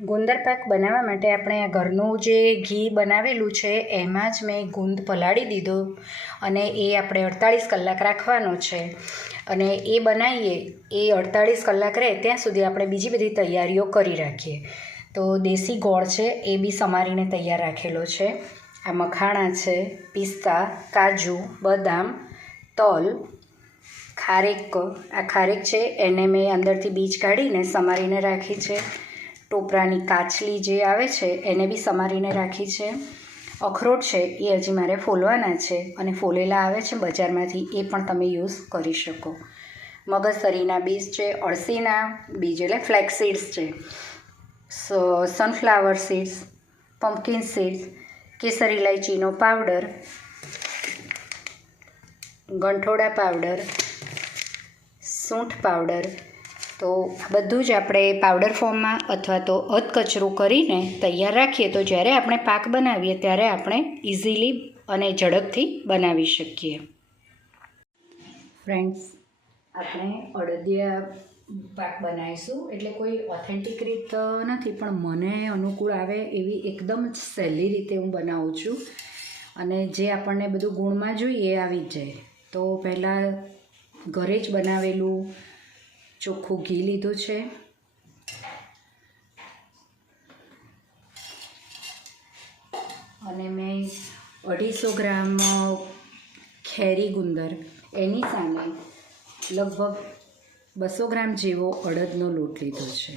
ગુંદર પાક બનાવવા માટે આપણે આ ઘરનું જે ઘી બનાવેલું છે, એમાં જ મેં ગુંદ પલાળી દીધો અને એ આપણે અડતાળીસ કલાક રાખવાનો છે. અને એ બનાવીએ, એ અડતાળીસ કલાક રહે ત્યાં સુધી આપણે બીજી બધી તૈયારીઓ કરી રાખીએ. તો દેશી ગોળ છે, એ બી સમારીને તૈયાર રાખેલો છે. આ મખાણા છે, પિસ્તા, કાજુ, બદામ, તલ, ખારેક. આ ખારેક છે, એને મેં અંદરથી બીજ કાઢીને સમારીને રાખી છે. ટોપરાની કાચલી જે આવે છે, એને બી સમારીને રાખી છે. અખરોટ છે, એ હજી મારે ફોલવાના છે અને ફોલેલા આવે છે બજારમાંથી, એ પણ તમે યુઝ કરી શકો. મગજસરીના બીજ છે, અળસીના બીજ એટલે ફ્લેક્સ સીડ્સ છે. સનફ્લાવર સીડ્સ પમ્પકિન સીડ્સ કેસર ઇલાયચીનો પાવડર, ગંઠોડા પાવડર, સૂંઠ પાવડર તો બધું જ આપણે પાવડર ફોર્મમાં અથવા તો અધકચરું કરીને તૈયાર રાખીએ. તો જ્યારે આપણે પાક બનાવીએ ત્યારે આપણે ઇઝીલી અને ઝડપથી બનાવી શકીએ. ફ્રેન્ડ્સ આપણે અડદિયા પાક બનાવીશું. એટલે કોઈ ઓથેન્ટિક રીત નથી, પણ મને અનુકૂળ આવે એવી એકદમ સહેલી રીતે હું બનાવું છું. અને જે આપણને બધું ગુણમાં જોઈએ આવી જ જાય. તો પહેલાં ઘરે જ બનાવેલું ચોખ્ખું ઘી લીધું છે. અને મેં અઢીસો ગ્રામ ખેરી ગુંદર, એની સામે લગભગ બસો ગ્રામ જેવો અડદનો લોટ લીધો છે.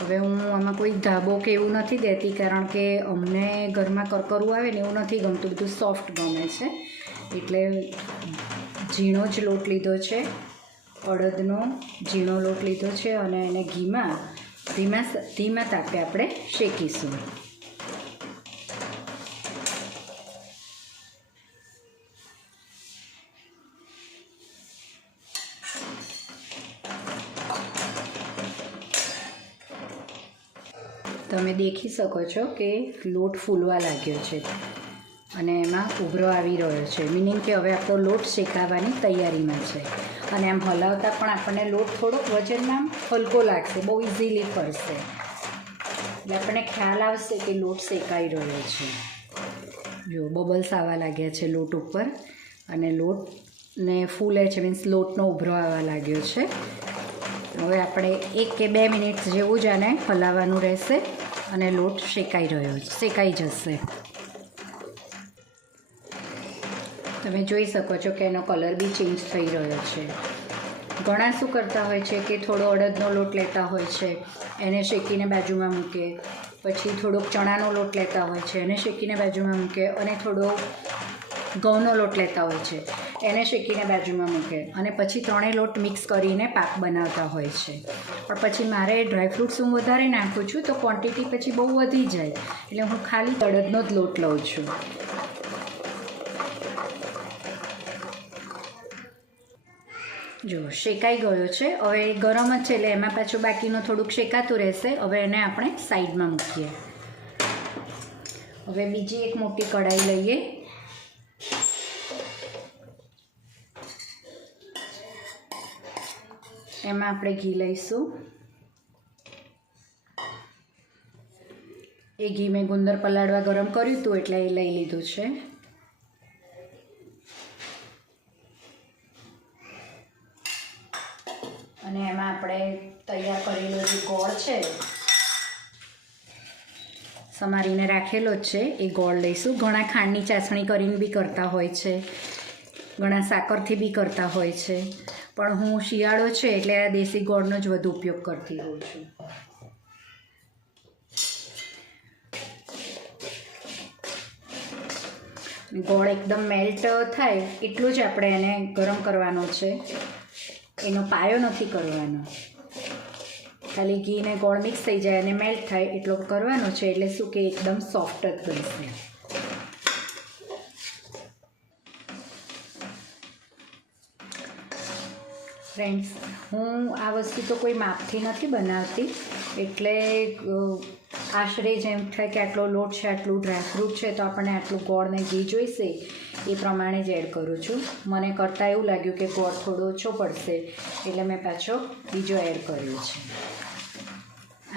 હવે હું આમાં કોઈ ધાબો કે એવું નથી દેતી, કારણ કે અમને ઘરમાં કરકરું આવે ને એવું નથી ગમતું, બધું સોફ્ટ ગમે છે. એટલે ઝીણો જ લોટ લીધો છે. અડદનો ઝીણો લોટ લીધો છે અને એને ઘીમાં, ધીમા ધીમા તાપે આપણે શેકીશું. તમે દેખી શકો છો કે લોટ ફૂલવા લાગ્યો છે. અને એમાં ઉભરો આવી રહ્યો છે. મિનિંગ કે હવે આપણો લોટ શેકાવાની તૈયારીમાં છે. અને આમ હલાવતા પણ આપણને લોટ થોડોક વજનમાં હલકો લાગશે. બહુ ઇઝીલી ફરશે. એટલે આપણને ખ્યાલ આવશે કે લોટ શેકાઈ રહ્યો છે. જો બબલ્સ આવવા લાગ્યા છે લોટ ઉપર. અને લોટને ફૂલે છે મીન્સ લોટનો ઉભરો આવવા લાગ્યો છે. હવે આપણે એક કે બે મિનિટ જેવું જ આને હલાવવાનું રહેશે અને લોટ શેકાઈ રહ્યો શેકાઈ જશે. તમે જોઈ શકો છો કે એનો કલર બી ચેન્જ થઈ રહ્યો છે. ઘણા શું કરતા હોય છે કે થોડો અડદનો લોટ લેતા હોય છે, એને શેકીને બાજુમાં મૂકે, પછી થોડોક ચણાનો લોટ લેતા હોય છે, એને શેકીને બાજુમાં મૂકે અને થોડો ઘઉંનો લોટ લેતા હોય છે, એને શેકીને બાજુમાં મૂકે અને પછી ત્રણેય લોટ મિક્સ કરીને પાક બનાવતા હોય છે. પણ પછી મારે ડ્રાયફ્રૂટ્સ હું વધારે નાખું છું તો ક્વોન્ટિટી પછી બહુ વધી જાય, એટલે હું ખાલી અડદનો જ લોટ લઉં છું. જો, શેકાઈ ગયો છે. હવે ગરમ જ છે એટલે એમાં પાછું બાકીનું થોડુંક શેકાતું રહેશે. હવે એને આપણે સાઈડમાં મૂકીએ. હવે બીજી એક મોટી કઢાઈ લઈએ. એમાં આપણે ઘી લઈશું. એ ઘી મેં ગુંદર પલાળવા ગરમ કર્યું હતું એટલે એ લઈ લીધું છે અને એમાં આપણે તૈયાર કરેલો જે ગોળ છે સમારીને રાખેલો જ છે. એ ગોળ લઈશું. ઘણા ખાંડની ચાસણી કરીને બી કરતા હોય છે. ઘણા સાકરથી બી કરતા હોય છે. પણ હું શિયાળો છે એટલે આ દેશી ગોળનો જ વધુ ઉપયોગ કરતી હોઉં છું. ગોળ એકદમ મેલ્ટ થાય એટલું જ આપણે એને ગરમ કરવાનો છે. એનો પાયો નથી કરવાનો. ખાલી ઘી ને ગોળ મિક્સ થઈ જાય અને મેલ્ટ થાય એટલો કરવાનો છે એટલે શું કે એકદમ સોફ્ટ જ બનશે. ફ્રેન્ડ્સ હું આ વસ્તુ તો કોઈ માપથી નથી બનાવતી, એટલે આશરે જેમ થાય કે આટલો લોટ છે, આટલું ડ્રાયફ્રૂટ છે, તો આપણને આટલું ગોળ ને ઘી જોઈશે, એ પ્રમાણે જ એડ કરું છું. મને કરતાં એવું લાગ્યું કે ગોળ થોડો ઓછો પડશે, એટલે મેં પાછો બીજો એડ કર્યો છે.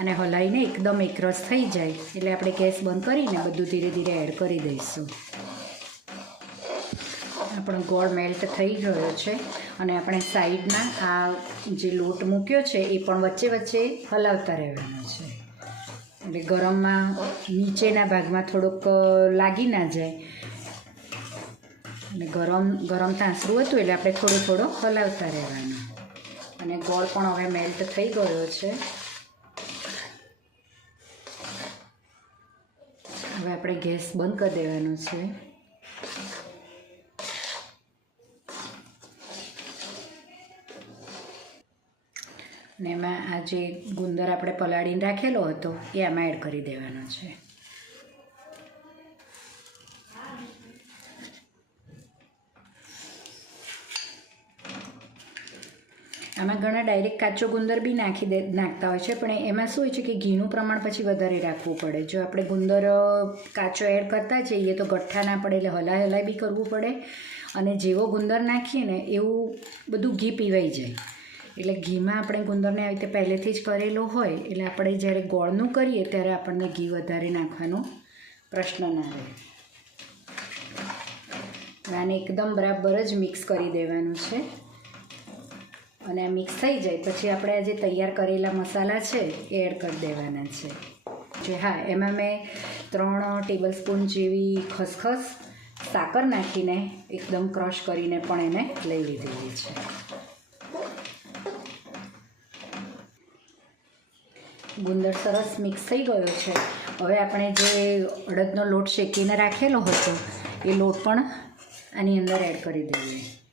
આને હલાવીને એકદમ એકરસ થઈ જાય એટલે આપણે ગેસ બંધ કરીને બધું ધીરે ધીરે એડ કરી દઈશું. આપણો ગોળ મેલ્ટ થઈ ગયો છે અને આપણે સાઈડમાં આ જે લોટ મૂક્યો છે એ પણ વચ્ચે વચ્ચે હલાવતા રહેવાનો છે. એટલે ગરમમાં નીચેના ભાગમાં થોડોક લાગી ના જાય. અને ગરમ ગરમ તાંસરું હતું એટલે આપણે થોડું થોડું હલાવતા રહેવાનું. અને ગોળ પણ હવે મેલ્ટ થઈ ગયો છે. હવે આપણે ગેસ બંધ કરી દેવાનો છે. ને એમાં આ જે ગુંદર આપણે પલાળીને રાખેલો હતો, એ આમાં એડ કરી દેવાનો છે. આમાં ઘણા ડાયરેક્ટ કાચો ગુંદર બી નાખી દે, નાખતા હોય છે, પણ એમાં શું હોય છે કે ઘીનું પ્રમાણ પછી વધારે રાખવું પડે. જો આપણે ગુંદર કાચો એડ કરતા જઈએ તો ગઠ્ઠા ના પડે એટલે હલાય હલાય બી કરવું પડે. અને જેવો ગુંદર નાખીએ ને એવું બધું ઘી પીવાઈ જાય. એટલે ઘીમાં આપણે ગુંદરને આવી રીતે પહેલેથી જ કરેલો હોય, એટલે આપણે જ્યારે ગોળનું કરીએ ત્યારે આપણને ઘી વધારે નાખવાનો પ્રશ્ન ના હવે આને એકદમ બરાબર જ મિક્સ કરી દેવાનું છે. અને આ મિક્સ થઈ જાય. પછી આપણે જે તૈયાર કરેલા મસાલા છે, એ એડ કરી દેવાના છે. જે હા, એમાં મેં ત્રણ ટેબલ સ્પૂન જેવી ખસખસ સાકર નાખીને એકદમ ક્રશ કરીને પણ એને લઈ લીધેલી છે. ગુંદર સરસ મિક્સ થઈ ગયો છે. હવે આપણે જે અડદનો લોટ શેકીને રાખેલો હતો, એ લોટ પણ આની અંદર એડ કરી દઈએ.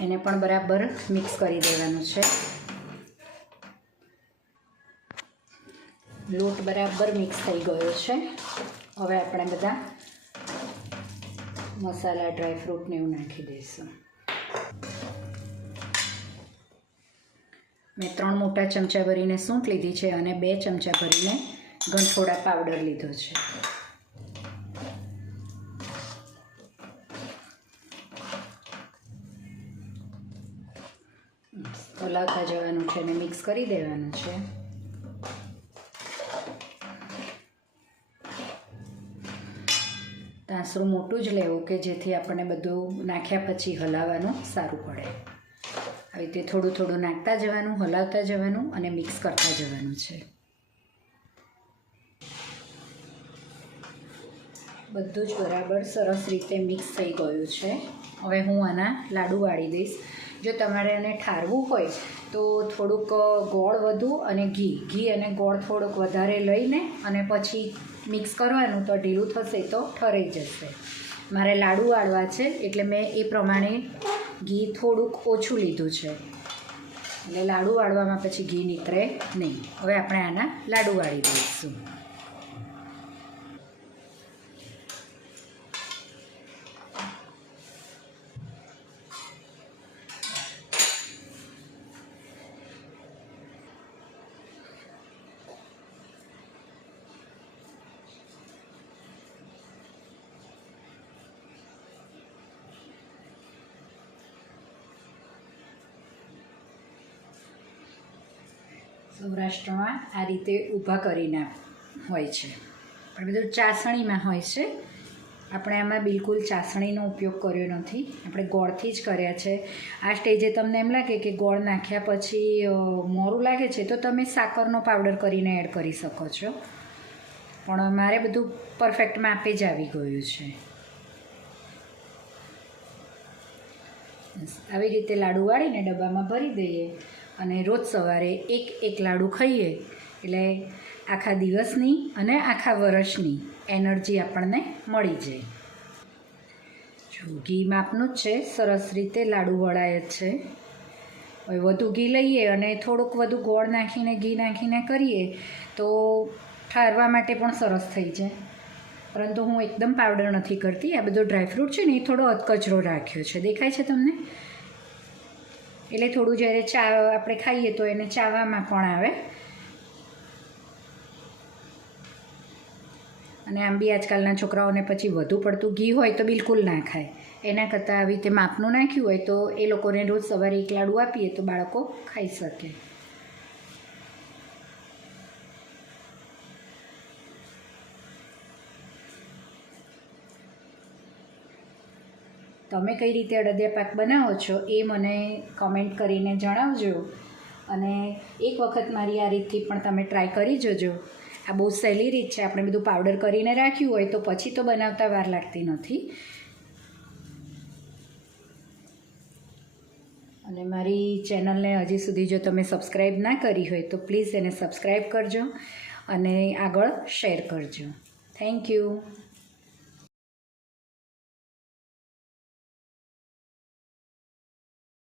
એને પણ બરાબર મિક્સ કરી દેવાનું છે. લોટ બરાબર મિક્સ થઈ ગયો છે. હવે આપણે બધા મસાલા ડ્રાયફ્રૂટને એવું નાખી દઈશું. મેં ત્રણ મોટા ચમચા ભરીને સૂંઠ લીધી છે અને બે ચમચા ભરીને ગંઠોડા પાવડર લીધો છે. હલાવતા જવાનું છે અને મિક્સ કરી દેવાનું છે. તાંસરું મોટું જ લેવું કે જેથી આપણને બધું નાખ્યા પછી હલાવવાનું સારું પડે. આવી રીતે થોડું થોડું નાખતા જવાનું, હલાવતા જવાનું અને મિક્સ કરતા જવાનું છે. બધું જ બરાબર સરસ રીતે મિક્સ થઈ ગયું છે. હવે હું આના લાડુ વાળી દઈશ. જો તમારે એને ઠારવું હોય તો થોડુંક ગોળ વધુ અને ઘી. ઘી અને ગોળ થોડુંક વધારે લઈને અને પછી મિક્સ કરવાનું તો ઢીલું થશે તો ઠરાઈ જશે. મારે લાડુ વાળવા છે, એટલે મેં એ પ્રમાણે ઘી થોડુંક ઓછું લીધું છે. એટલે લાડુ વાળવામાં પછી ઘી નીકળે નહીં. હવે આપણે આના લાડુ વાળી દઈશું. સૌરાષ્ટ્રમાં આ રીતે ઊભા કરીને હોય છે. પણ બધું ચાસણીમાં હોય છે. આપણે આમાં બિલકુલ ચાસણીનો ઉપયોગ કર્યો નથી. આપણે ગોળથી જ કર્યા છે. આ સ્ટેજે તમને એમ લાગે કે ગોળ નાખ્યા પછી મોરું લાગે છે, તો તમે સાકરનો પાવડર કરીને એડ કરી શકો છો. પણ મારે બધું પરફેક્ટ માપે જ આવી ગયું છે. આવી રીતે લાડુ વાળીને ડબ્બામાં ભરી દઈએ. અને રોજ સવારે એક એક લાડુ ખાઈએ. એટલે આખા દિવસની અને આખા વર્ષની એનર્જી આપણને મળી જાય. જો ઘી માપનું જ છે, સરસ રીતે લાડુ વળાય જ છે. હવે વધુ ઘી લઈએ અને થોડુંક વધુ ગોળ નાખીને, ઘી નાખીને કરીએ તો ઠારવા માટે પણ સરસ થઈ જાય. પરંતુ હું એકદમ પાવડર નથી કરતી. આ બધો ડ્રાયફ્રૂટ છે ને, એ થોડો અધકચરો રાખ્યો છે. દેખાય છે તમને? એટલે થોડું જ્યારે ચા આપણે ખાઈએ તો એને ચાવામાં પણ આવે. અને આમ બી આજકાલના છોકરાઓને પછી વધુ પડતું ઘી હોય તો બિલકુલ ના ખાય. એના કરતાં આવી રીતે માપનું નાખ્યું હોય તો એ લોકોને રોજ સવારે એક લાડુ આપીએ તો બાળકો ખાઈ શકે. તમે કઈ રીતે અડદિયા પાક બનાવો છો એ મને કમેન્ટ કરીને જણાવજો. અને એક વખત મારી આ રીતથી પણ તમે ટ્રાય કરી જજો. આ બહુ સહેલી રીત છે. આપણે બધું પાવડર કરીને રાખ્યું હોય તો પછી તો બનાવતા વાર લાગતી નથી. અને મારી ચેનલને હજી સુધી જો તમે સબસ્ક્રાઈબ ના કરી હોય તો પ્લીઝ એને સબસ્ક્રાઈબ કરજો અને આગળ શેર કરજો. Thank you